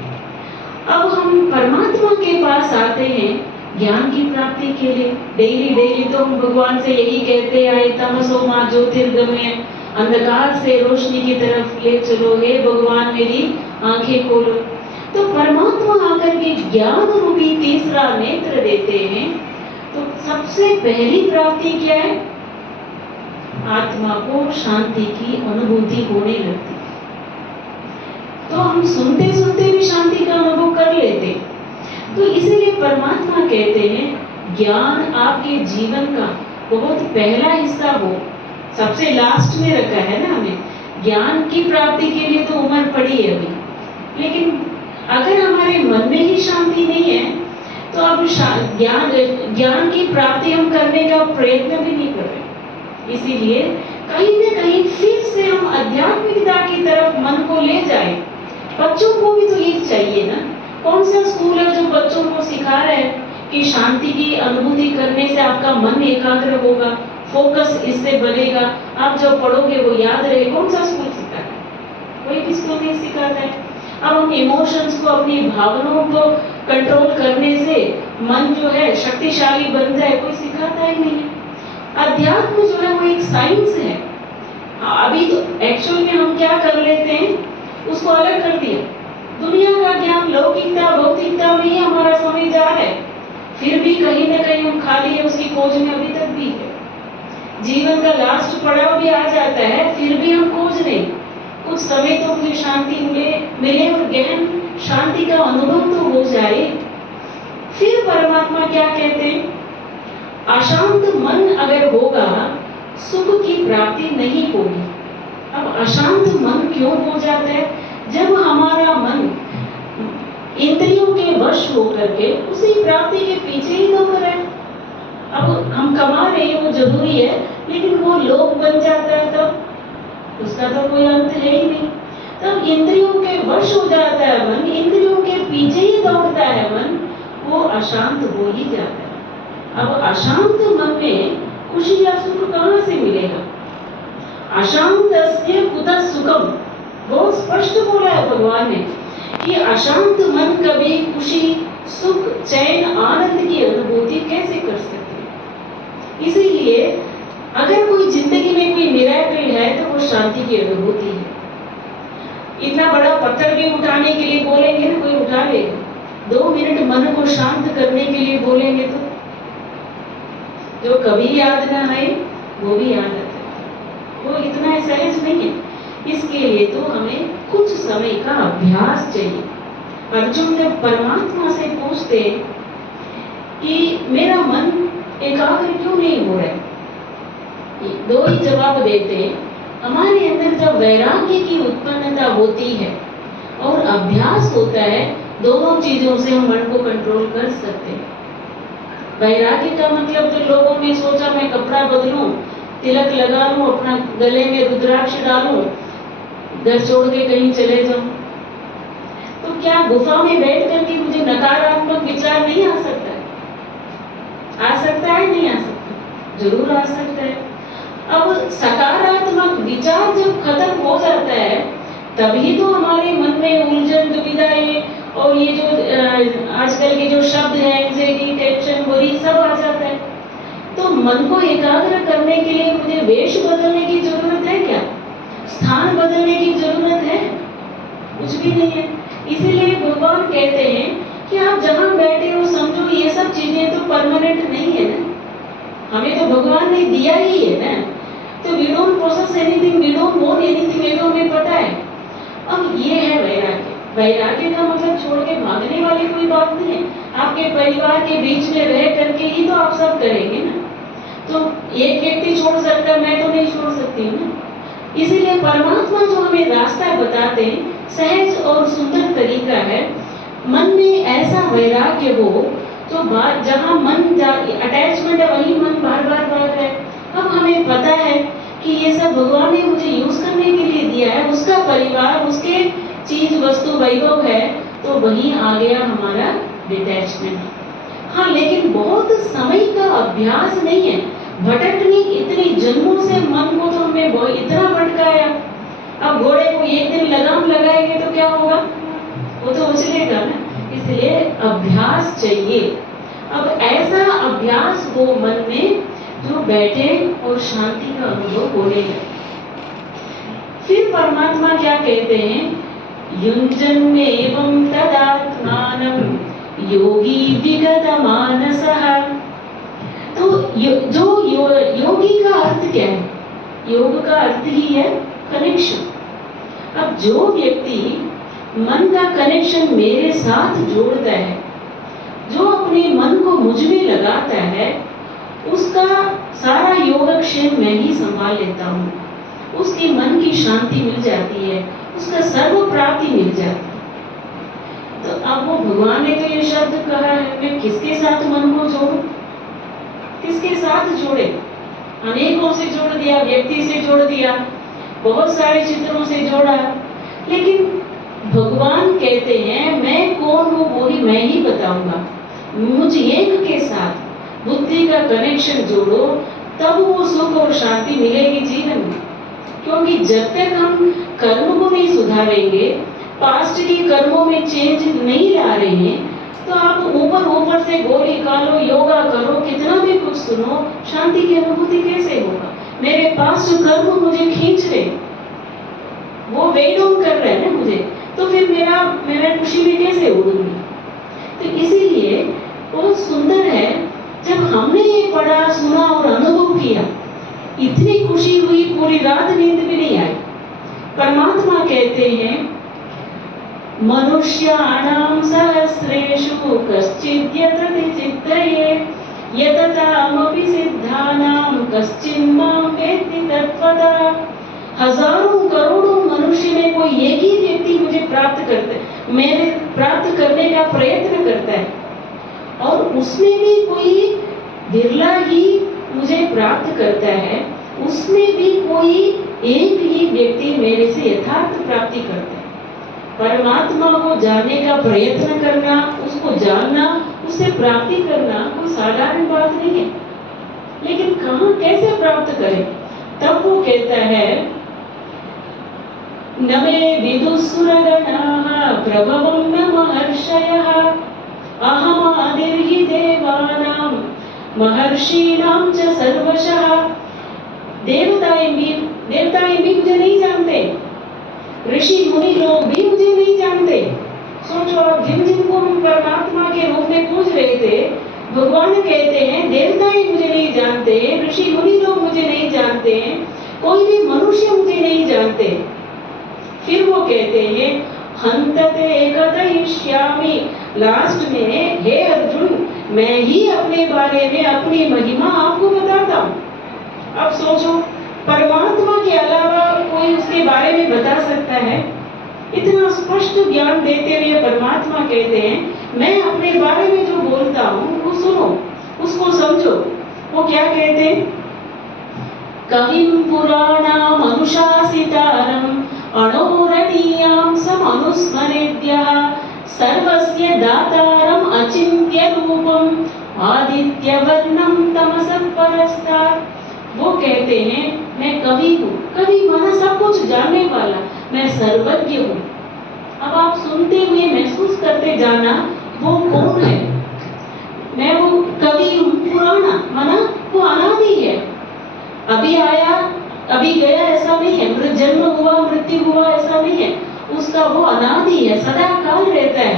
अब हम परमात्मा के पास आते हैं ज्ञान की प्राप्ति के लिए। डेली तो हम भगवान से यही कहते आए तमसो मां ज्योतिर्गमय, अंधकार से रोशनी की तरफ ले चलो, हे भगवान मेरी आंखें खोलो। तो परमात्मा आकर के ज्ञान रूपी तीसरा नेत्र देते हैं। तो सबसे पहली प्राप्ति क्या है? आत्मा को शांति की अनुभूति होने लगती है। तो हम सुनते सुनते भी शांति का अनुभव कर लेते। तो इसीलिए परमात्मा कहते हैं ज्ञान आपके जीवन का बहुत पहला हिस्सा हो, सबसे लास्ट में रखा है ना हमें। ज्ञान की प्राप्ति के लिए तो उम्र पड़ी है अभी, लेकिन अगर हमारे मन में ही शांति नहीं है तो अब ज्ञान की प्राप्ति हम करने का प्रयत्न भी नहीं कर रहे। इसीलिए कहीं न कहीं फिर से हम आध्यात्मिकता की तरफ मन को ले जाए। बच्चों को भी तो ये चाहिए ना। कौन सा स्कूल है जो बच्चों को सिखा रहा है कि शांति की अनुभूति करने से आपका मन एकाग्र होगा, फोकस इससे बनेगा, आप जब पढ़ोगे वो याद रहे? कौन सा स्कूल सिखाता है? कोई भी स्कूल नहीं सिखाता है। अब हम इमोशंस को, अपनी भावनाओं को कंट्रोल करने से मन जो है शक्तिशाली बनता है, कोई सिखाता ही नहीं है। अध्यात्म जो है वो एक साइंस है। अभी तो एक्चुअल में हम क्या कर लेते हैं, उसको अलग कर दिया। दुनिया का ज्ञान लौकिकता भौतिकता में ही हमारा समय जा रहा है, फिर भी कहीं ना कहीं हम खाली है, उसकी खोज में अभी तक भी है। जीवन का लास्ट पड़ाव भी आ जाता है, फिर भी हम खोज नहीं। कुछ समय तो मुझे शांति मिले और गहन शांति का अनुभव तो हो जाए। फिर परमात्मा क्या कहते हैं? अशांत मन अगर होगा सुख की प्राप्ति नहीं होगी। अब अशांत मन क्यों हो जाता है? जब हमारा मन इंद्रियों के वश होकर के उसी प्राप्ति के पीछे ही दौड़ रहा है। अब हम कमा रहे हैं वो जरूरी है, लेकिन वो लोभ बन जाता है तब उसका तो कोई अंत है ही नहीं। तब इंद्रियों के वश हो जाता है मन, इंद्रियों के पीछे ही दौड़ता है मन, वो अशांत हो ही जाता है। अब अशांत मन में खुशी या सुख कहाँ से मिलेगा? अशांतस्य कुतः सुखम, बहुत स्पष्ट बोला है भगवान ने कि अशांत मन कभी खुशी, सुख, चैन, आनंद की अनुभूति कैसे कर सकते हैं? इसीलिए अगर कोई जिंदगी में कोई मिरेकल है तो वो शांति की अनुभूति है। इतना बड़ा पत्थर भी उठाने के लिए बोलेंगे ना, कोई उठा लेगा। 2 मिनट मन को शांत करने के लिए बोलेंगे तो जो कभी याद ना आए वो भी याद आता है। वो इतना सहज नहीं है। इसके लिए तो हमें कुछ समय का अभ्यास चाहिए। अर्जुन जब परमात्मा से पूछते कि मेरा मन एकाग्र क्यों नहीं हो रहा है, 2 ही जवाब देते हैं। हमारे अंदर जब वैराग्य की उत्पन्नता होती है और अभ्यास होता है, दोनों चीजों से हम मन को कंट्रोल कर सकते हैं। वैराग्य का मतलब तो लोगों ने सोचा मैं कपड़ा बदलूं, तिलक लगा लूं, अपना गले में रुद्राक्ष डालूं, घर छोड़ के कहीं चले जाऊं। तो क्या गुफा में बैठ करके मुझे नकारात्मक विचार नहीं आ सकता है? आ सकता है? नहीं आ सकता? जरूर आ सकता है। अब सकारात्मक विचार जब खत्म हो जाता है तभी तो हमारे मन में उलझन, दुविधाएं और ये जो आजकल के जो शब्द हैं, एंग्जाइटी, टेंशन, वरी सब आ जाता है। तो मन को एकाग्र करने के लिए मुझे वेश बदलने की जरूरत है क्या? स्थान बदलने की जरूरत है? कुछ भी नहीं है। इसीलिए भगवान कहते हैं कि आप जहां बैठे हो समझो ये सब चीजें तो परमानेंट नहीं है ना, हमें तो भगवान ने दिया ही है ना। तो we don't process anything, we don't want anything, ये तो हमें पता है। अब ये है वैराग्य। वैराग्य का मतलब छोड़ के भागने वाली कोई बात नहीं है। आपके परिवार के बीच में रह करके ही तो आप सब करेंगे ना। तो एक व्यक्ति छोड़ सकता है, मैं तो नहीं छोड़ सकती हूँ ना। इसीलिए परमात्मा जो हमें रास्ता बताते हैं, सहज और सुंदर तरीका है। मन में ऐसा वैराग्य हो तो जहाँ मन अटैचमेंट है वही मन बार बार भाग रहा है। अब हमें पता है कि ये सब भगवान ने मुझे यूज करने के लिए दिया है, उसका परिवार, उसके चीज वस्तु वैभव है, तो वहीं आ गया हमारा डिटैचमेंट। हाँ, लेकिन बहुत समय का अभ्यास नहीं है। भटकने इतनी जन्मों से मन को तो हमने इतना भटकाया। अब घोड़े को एक दिन लगाम लगाएंगे तो क्या होगा? वो तो उछलेगा ना। इसलिए अभ्यास चाहिए। अब ऐसा अभ्यास हो मन में जो बैठे और शांति का अनुभव होने लगे। फिर परमात्मा क्या कहते हैं? युञ्जन्नेवं तदात्मानं योगी विगत मानसः। तो योगी का अर्थ क्या है? योग का अर्थ ही है कनेक्शन। अब जो व्यक्ति मन का कनेक्शन मेरे साथ जोड़ता है, जो अपने मन को मुझ में लगाता है, उसका सारा योगक्षेम मैं ही संभाल लेता हूँ। उसके मन की शांति मिल जाती है, उसका सर्व प्राप्ति मिल जाती है। तो अब वो भगवान ने तो ये शब्द कहा है, मैं किसके साथ मन को जोड़ूं? किसके साथ जोड़े? अनेकों से जोड़ दिया, व्यक्ति से जोड़ दिया, बहुत सारे चित्रों से जोड़ा, लेकिन भगवान कहते हैं मैं कौन हूँ वो ही मैं ही बताऊंगा। मुझ एक के साथ बुद्धि का कनेक्शन जोड़ो, तब वो सुख और शांति मिलेगी जीवन में। क्योंकि जब तक हम कर्म को नहीं सुधारेंगे, पास्ट की कर्मों में चेंज नहीं ला रहे हैं, तो आप ऊपर से गोली खा लो, योगा करो, कितना भी कुछ सुनो, शांति की अनुभूति कैसे होगा? मेरे पास जो कर्म मुझे खींच रहे, वो वेट ऑन कर रहे हैं ना मुझे, तो फिर मेरा खुशी में कैसे उड़ूंगी? तो इसीलिए बहुत सुंदर है, जब हमने ये पढ़ा, सुना और अनुभव किया, इतनी खुशी हुई, पूरी रात नींद भी नहीं आई। परमात्मा कहते हैं मनुष्याणां सहस्रेषु कश्चिद् यतति चित्तये यततामपि सिद्धानां कश्चिन्मां वेत्ति तत्त्वतः। हजारों करोड़ों मनुष्य में कोई एक ही व्यक्ति मुझे प्राप्त करता है, मेरे प्राप्त करने का प्रयत्न करता है, और उसमें भी कोई बिरला ही मुझे प्राप्त करता है। उसमें भी कोई एक ही व्यक्ति मेरे से यथार्थ प्राप्ति करता है। परमात्मा को जानने का प्रयत्न करना, उसको जानना, उससे प्राप्ति करना कोई साधारण बात नहीं है। लेकिन कहाँ, कैसे प्राप्त करें? तब वो कहता है न मे विदुसुरगणाः प्रभवं न महर्षयः अहमादिर्हि देवानां महर्षीणां च सर्वशः। देवताएं भी मुझे नहीं जानते, ऋषि मुनि लोग भी मुझे नहीं जानते। सोचो, आप जिनको हम परमात्मा के रूप में पूज रहे थे, भगवान कहते हैं देवताएं मुझे नहीं जानते, ऋषि मुनि लोग मुझे नहीं जानते, कोई भी मनुष्य मुझे नहीं जानते। फिर वो कहते हैं हंतते कथयिष्यामि, लास्ट में हे अर्जुन, मैं ही अपने बारे में अपनी महिमा आपको बताता हूँ। अब सोचो, परमात्मा के अलावा कोई उसके बारे में बता सकता है? इतना स्पष्ट ज्ञान देते हुए परमात्मा कहते हैं मैं अपने बारे में जो बोलता हूँ वो सुनो, उसको समझो। वो क्या कहते हैं? कविं पुराणाम अनुशासितारम अणोरणीयां समनुस्मरेद्यः सर्वस्य दातारम अचिन्त्य रूपम आदित्यवर्णम तमसः परस्तात्। वो कहते हैं मैं कवि हूँ, कवि माना सब कुछ जानने वाला, मैं सर्वज्ञ हूँ। अब आप सुनते हुए महसूस करते जाना वो कौन है। मैं वो कवि हूँ, पुराना माना वो अनादि है, अभी आया अभी गया ऐसा नहीं है, जन्म हुआ मृत्यु हुआ ऐसा नहीं है, उसका वो अनादि है, सदा काल रहता है।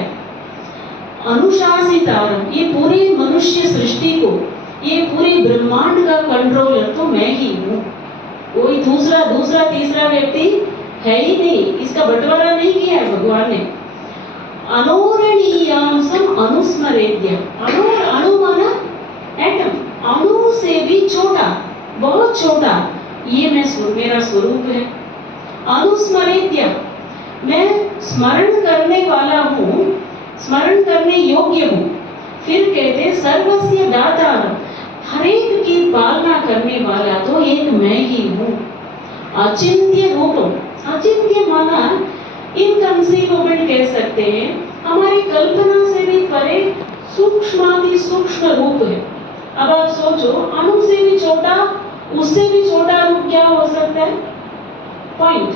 अनुशासितारम, ये पूरी मनुष्य सृष्टि को, ये पूरे ब्रह्मांड का कंट्रोलर तो मैं ही हूँ, कोई दूसरा तीसरा व्यक्ति है ही नहीं। इसका बंटवारा नहीं किया है भगवान ने। अनोरणीयांसम अनुस्मरेद्य, अणु माना एटम, अणु से भी छोटा, बहुत छोटा, ये मेरा स्वरूप है। अनुस्मरेद्य, मैं स्मरण करने वाला हूँ, स्मरण करने योग्य हूँ। फिर कहते सर्वस्य दाता, हर एक की पालना करने वाला तो एक मैं ही हूँ। अचिंत्य रूपम, अचिंत्य माना इनकंसीवेबल कह सकते हैं, हमारी कल्पना से भी परे सूक्ष्माति सूक्ष्म रूप है। अब आप सोचो, अणु से भी छोटा, उससे भी छोटा रूप क्या हो सकता है? पॉइंट।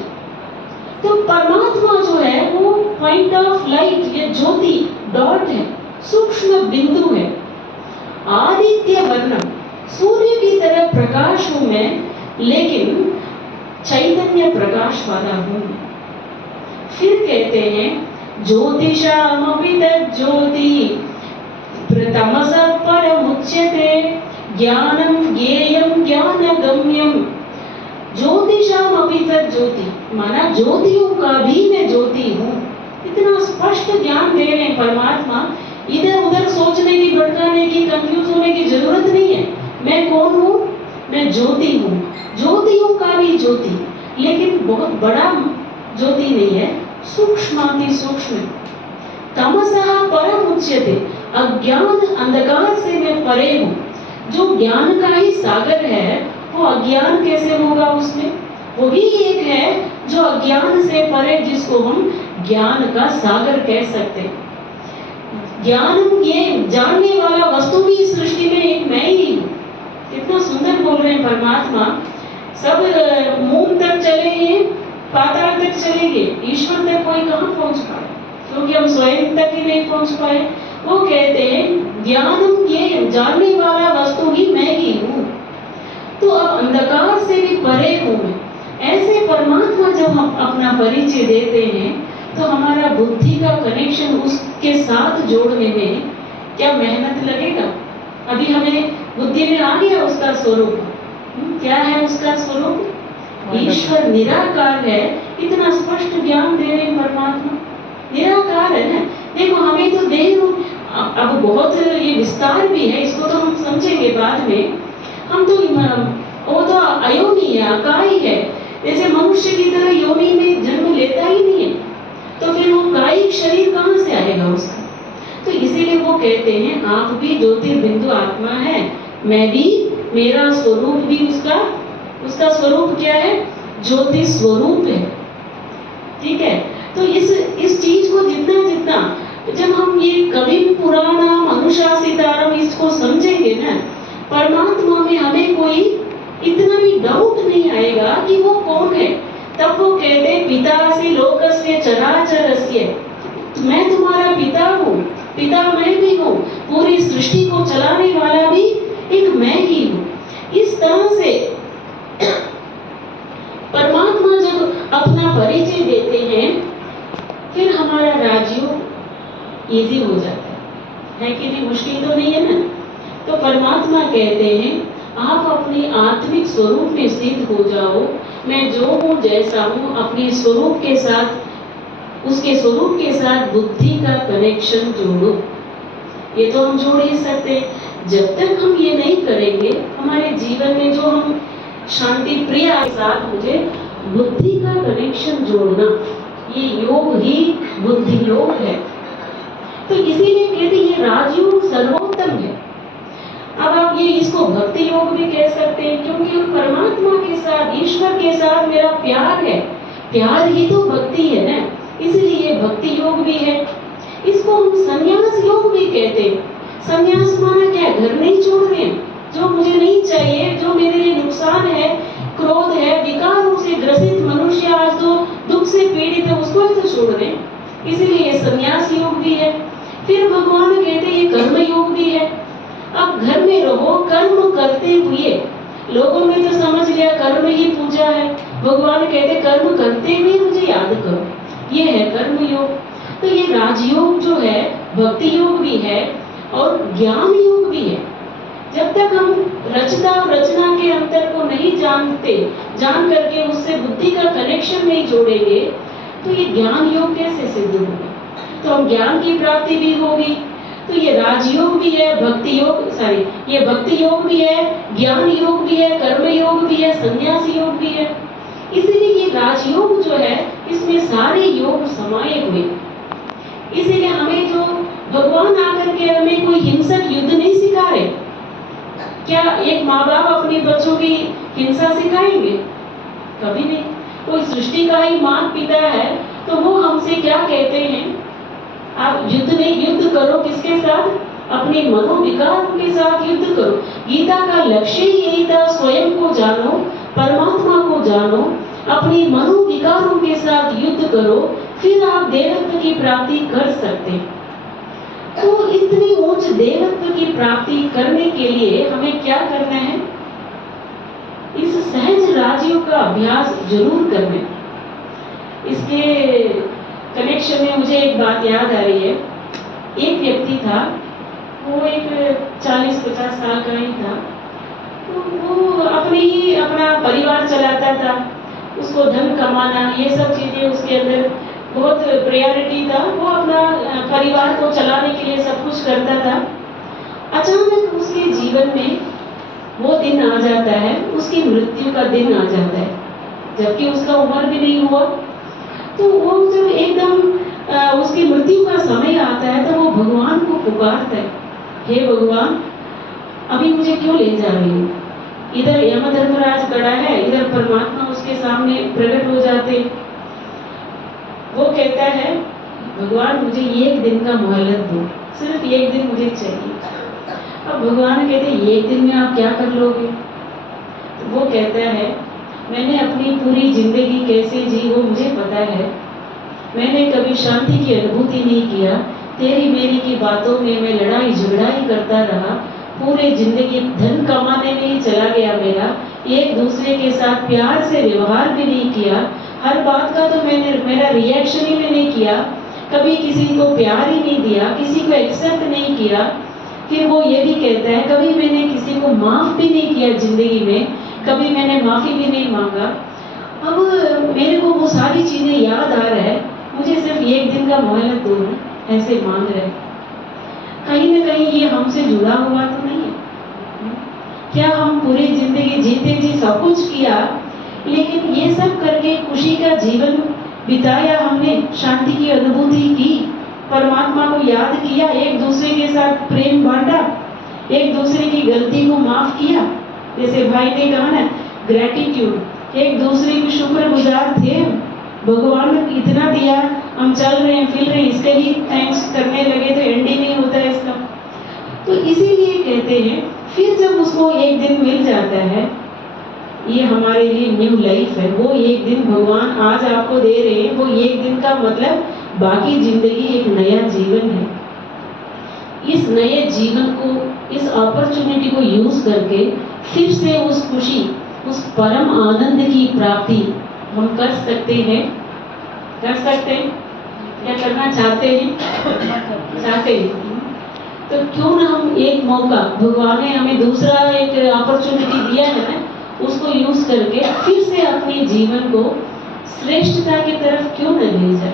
तो परमात्मा जो है वो पॉइंट ऑफ लाइट या ज्योति, डॉट है, सूक्ष्म बिंदु है। आदित्य वर्णम, सूर्य की तरह प्रकाश हूं मैं, लेकिन चैतन्य प्रकाश वाला हूं। फिर कहते हैं ज्योतिषामपि तज्ज्योति तमसः परमुच्यते ज्ञानम ज्ञेयम ज्ञानगम्यम ज्योतिषामपि तज्ज्योति, माना ज्योतियों का भी मैं ज्योति हूँ। इतना स्पष्ट ज्ञान दे रहे हैं परमात्मा। इधर उधर सोचने की, भटकाने की, कंफ्यूज होने की जरूरत नहीं है। मैं कौन हूँ? मैं ज्योति हूँ, ज्योतियों का भी ज्योति, लेकिन बहुत बड़ा ज्योति नहीं है, सूक्ष्माति सूक्ष्म। तमसः परम उच्यते, अज्ञान अंधकार से मैं परे हूँ। जो ज्ञान का ही सागर है वो अज्ञान कैसे होगा? उसमें वही एक है जो अज्ञान से परे, जिसको हम ज्ञान का सागर कह सकते हैं। ज्ञान, ये जानने वाला वस्तु भी इस सृष्टि में एक मैं ही हूँ। कितना सुंदर बोल रहे हैं परमात्मा। सब मून तक चले हैं, पाताल तक चलेंगे, ईश्वर तक कोई कहाँ पहुंच पाए, क्योंकि हम स्वयं तक ही नहीं पहुंच पाए। वो कहते हैं ज्ञानम, ये जानने वाला वस्तु ही मैं ही हूँ। तो अब अंधकार से भी परे हूँ मैं। ऐसे परमात्मा जब हम अपना परिचय देते हैं तो हमारा बुद्धि का कनेक्शन उसके साथ जोड़ने में क्या मेहनत लगेगा? अभी हमें बुद्धि में आ गया उसका स्वरूप। क्या है उसका स्वरूप? ईश्वर निराकार है। इतना स्पष्ट ज्ञान दे रहे परमात्मा, निराकार है ना। देखो हमें तो देह रूप, अब बहुत ये विस्तार भी है, इसको तो हम समझेंगे बाद में। हम तो वो तो अयोनि है, अकाई है। जैसे मनुष्य की तरह योनि में जन्म लेता ही नहीं है, तो फिर वो कायिक शरीर कहाँ से आएगा उसका? तो इसीलिए वो कहते हैं आप भी ज्योतिर्बिंदु आत्मा है, मैं भी, मेरा स्वरूप भी उसका स्वरूप क्या है? ज्योति स्वरूप है। ठीक है। तो इस चीज को जितना जब हम ये कविम पुराणम अनुशासितारम इसको समझेंगे ना, परमात्मा में हमें कोई इतना भी डाउट नहीं आएगा कि वो कौन है। तब वो कहते पितासि लोकस्य चराचरस्य, मैं तुम्हारा पिता हूँ, पिता मैं भी हूँ, पूरी सृष्टि को चलाने वाला भी एक मैं ही हूँ। इस तरह से परमात्मा जब अपना परिचय देते हैं फिर हमारा राजयोग इजी हो जाता है कि नहीं? मुश्किल तो नहीं है ना। तो परमात्मा कहते हैं आप अपने आत्मिक स्वरूप में स्थित हो जाओ। मैं जो हूँ, जैसा हूँ, अपने स्वरूप के साथ, उसके स्वरूप के साथ बुद्धि का कनेक्शन जोड़ो। ये तो हम जोड़ ही सकते हैं। जब तक हम ये नहीं करेंगे हमारे जीवन में जो हम शांति प्रिय के साथ मुझे बुद्धि का कनेक्शन जोड़ना, ये योग ही बुद्धि योग है। तो इसीलिए कहते ये राजयोग सर्वोत्तम है। अब आप ये इसको भक्ति योग भी कह सकते हैं, क्योंकि हम परमात्मा के साथ, ईश्वर के साथ मेरा प्यार है। प्यार ही तो भक्ति है ना, इसलिए भक्ति योग भी है। इसको हम संन्यास योग भी कहते हैं। संन्यास माना क्या? घर नहीं छोड़ रहे हैं, जो मुझे नहीं चाहिए, जो मेरे लिए नुकसान है, क्रोध है, विकारों से ग्रसित मनुष्य आज तो दुख से पीड़ित है, उसको ही तो छोड़ रहे हैं। इसीलिए संन्यास योग भी है। फिर भगवान कहते हैं ये कर्म योग भी है। अब घर में रहो कर्म करते हुए, लोगों ने तो समझ लिया कर्म ही पूजा है, भगवान कहते कर्म करते हुए मुझे याद करो, ये है कर्म योग। तो ये राजयोग जो है भक्ति योग भी है और ज्ञान योग भी है। जब तक हम रचना और रचना के अंतर को नहीं जानते, जान करके उससे बुद्धि का कनेक्शन नहीं जोड़ेंगे, तो ये ज्ञान योग कैसे सिद्ध होगा? तो हम ज्ञान की प्राप्ति भी होगी। तो ये राजयोग भी है, भक्ति योग, ये भक्ति योग भी है, ज्ञान योग भी है, कर्म योग भी है, संन्यास योग भी है। इसीलिए ये राजयोग जो है इसमें सारे योग समाये हुए। इसीलिए हमें जो भगवान आकर के हमें कोई हिंसक युद्ध नहीं सिखा रहे। क्या एक माँ बाप अपने बच्चों की हिंसा सिखाएंगे? कभी नहीं। कोई सृष्टि का ही माँ पिता है तो वो हमसे क्या कहते हैं? आप युद्ध नहीं, युद्ध करो किसके साथ? अपने मनोविकारों के साथ युद्ध करो। गीता का लक्ष्य ही यही था, स्वयं को जानो, परमात्मा को जानो, अपने मनोविकारों के साथ युद्ध करो, फिर आप देवत्व की प्राप्ति कर सकते हैं। तो इतनी उच्च देवत्व की प्राप्ति करने के लिए हमें क्या करना है? इस सहज राजयोग का अभ्यास जरूर करना है। इसके कनेक्शन में मुझे एक बात याद आ रही है। एक व्यक्ति था, वो एक 40-50 साल का ही था, तो वो अपना परिवार चलाता था, उसको धन कमाना ये सब चीज़ें उसके अंदर बहुत प्रायोरिटी था। वो अपना परिवार को चलाने के लिए सब कुछ करता था। अचानक उसके जीवन में वो दिन आ जाता है, उसकी मृत्यु का दिन आ जाता है, जबकि उसका उम्र भी नहीं हुआ। तो वो जब एकदम उसकी मृत्यु का समय आता है तो वो भगवान को पुकारता है, हे भगवान, अभी मुझे क्यों ले जा रही हो? इधर यमधर्मराज खड़ा है, इधर परमात्मा उसके सामने प्रकट हो जाते। वो कहता है, भगवान मुझे एक दिन का मोहलत दो, सिर्फ एक दिन मुझे चाहिए। अब भगवान कहते, एक दिन में आप क्या कर लोगे? तो वो कहता है, मैंने अपनी पूरी जिंदगी कैसे जी वो मुझे पता है। मैंने कभी शांति की अनुभूति नहीं किया। तेरी मेरी की बातों में मैं लड़ाई झगड़ा ही करता रहा। पूरे जिंदगी धन कमाने में ही चला गया मेरा। एक दूसरे के साथ प्यार से व्यवहार भी नहीं किया। हर बात का तो मेरा रिएक्शन ही मैंने किया। कभी किसी को प्यार ही नहीं दिया, किसी को एक्सेप्ट नहीं किया। फिर वो ये भी कहता है, कभी मैंने किसी को माफ भी नहीं किया जिंदगी में, कभी मैंने माफी भी नहीं मांगा। अब मेरे को वो सारी चीजें याद आ रहा है, मुझे सिर्फ एक दिन का मोहलत दो, ऐसे मांग रहे। कहीं ना कहीं ये हमसे जुड़ा हुआ तो नहीं है? क्या हम पूरी जिंदगी जीते जी सब कुछ किया, लेकिन ये सब करके खुशी का जीवन बिताया हमने, शांति की अनुभूति की, परमात्मा को याद किया, एक दूसरे के साथ प्रेम बांटा, एक दूसरे की गलती को माफ किया, जैसे भाई ने कहा ना, ग्रेटिट्यूड, एक दूसरे के शुक्रगुजार थे। भगवान ने इतना दिया, हम चल रहे हैं फिर रहे हैं, इसके लिए थैंक्स करने लगे तो एंड ही नहीं होता है इसका। तो इसीलिए कहते हैं, फिर जब उसको एक दिन मिल जाता है, ये हमारे लिए न्यू लाइफ है। वो एक दिन भगवान आज आपको दे रहे हैं, वो एक दिन का मतलब बाकी जिंदगी एक नया जीवन है। इस नए जीवन को, इस अपॉर्चुनिटी को यूज करके फिर से उस खुशी, उस परम आनंद की प्राप्ति हम कर सकते हैं। कर सकते हैं क्या करना चाहते हैं? चाहते हैं तो क्यों ना हम एक मौका, भगवान ने हमें दूसरा एक अपॉर्चुनिटी दिया है ना, उसको यूज करके फिर से अपने जीवन को श्रेष्ठता की तरफ क्यों न ले जाए।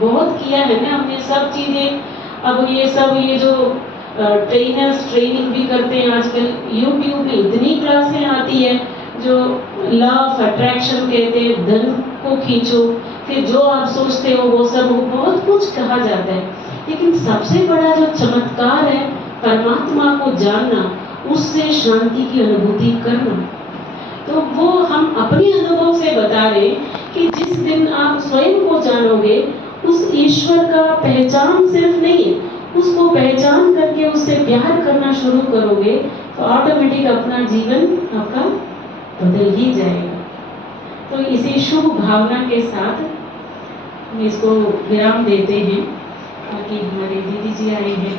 बहुत किया है ना हमने सब चीजें। अब ये जो ट्रेनर्स ट्रेनिंग भी करते हैं आजकल, यूट्यूब में इतनी क्लासें आती है, जो लॉ ऑफ अट्रैक्शन कहते हैं, धन को खींचो, फिर जो आप सोचते हो वो सब, बहुत कुछ कहा जाता है। लेकिन सबसे बड़ा जो चमत्कार है परमात्मा को जानना, उससे शांति की अनुभूति करना। तो वो हम अपने अनुभव से बता रहे कि जिस दिन आप स्वयं को जानोगे, उस ईश्वर का पहचान सिर्फ नहीं है, उसको पहचान करके उससे प्यार करना शुरू करोगे तो ऑटोमेटिक अपना जीवन आपका बदल ही जाएगा। तो इसी शुभ भावना के साथ हम इसको विराम देते हैं, ताकि हमारे दीदी जी आए हैं।